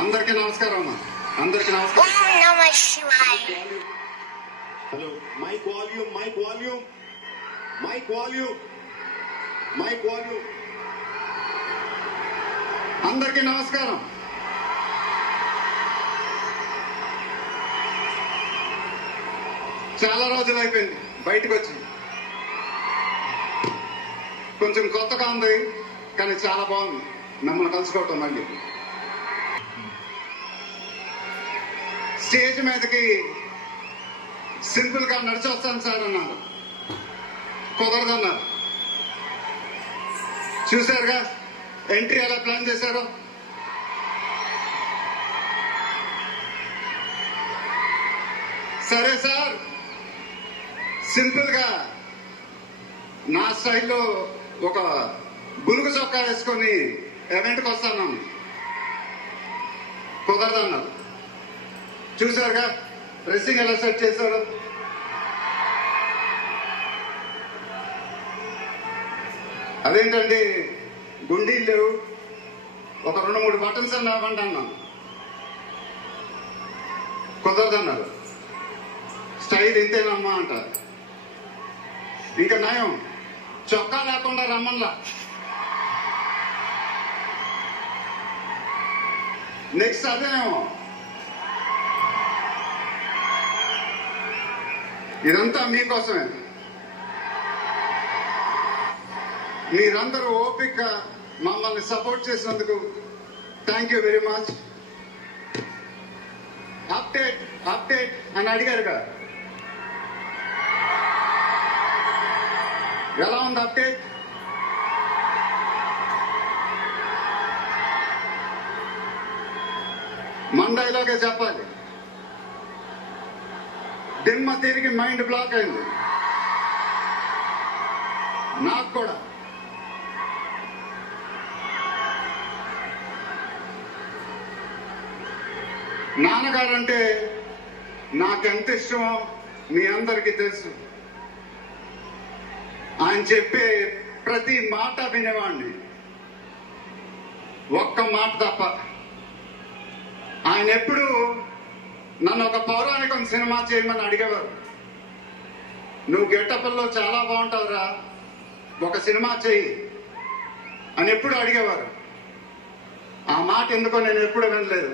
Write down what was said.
అందరికీ నమస్కారం అమ్మా. అందరికీ నమస్కారం. Hello, mic volume, mic volume, mic volume, mic volume. అందరికీ నమస్కారం. చాలా రోజులు అయిపోయింది బయటకు వచ్చి. కొంచెం కొత్తగా ఉంది కానీ చాలా బాగుంది మిమ్మల్ని కలుసుకోవటం. మళ్ళీ స్టేజ్ మీదకి సింపుల్ గా నడిచి వస్తాను సార్ అన్నారు. కుదరదన్నారు. చూశారుగా ఎంట్రీ ఎలా ప్లాన్ చేశారో. సరే సార్, సింపుల్ గా నా స్టైల్లో ఒక బులుగు చొక్కా వేసుకొని ఈవెంట్కి వస్తాను. కుదరదన్నారు. చూశారుగా డ్రెస్సింగ్ ఎలా సెట్ చేశారు. అదేంటండి గుండీలు ఒక 2-3 బటన్స్ అన్న ఇవ్వండి అన్నాను. కుదరదన్నారు. స్టైల్ ఇంతేనమ్మా అంటారు. ఇంకా నయం చొక్కా లేకుండా రమ్మన్లా. నెక్స్ట్ అదేనేమో. ఇదంతా మీకోసమే. మీరందరూ ఓపికగా మమ్మల్ని సపోర్ట్ చేసినందుకు thank you very much. Update update అని అడిగారుగా, ఎలా ఉంది అప్డేట్? మండైలోకే చెప్పాలి. దిమ్మ తిరిగి మైండ్ బ్లాక్ అయింది నాకు కూడా. నాన్నగారంటే నాకెంత ఇష్టమో మీ అందరికీ తెలుసు. ఆయన చెప్పే ప్రతి మాట వినేవాడిని, ఒక్క మాట తప్ప. ఆయన ఎప్పుడు నన్ను ఒక పౌరాణికం సినిమా చేయమని అడిగేవారు. నువ్వు గెటప్లో చాలా బాగుంటావురా, ఒక సినిమా చెయ్యి అని ఎప్పుడు అడిగేవారు. ఆ మాట ఎందుకో నేను ఎప్పుడు వినలేదు.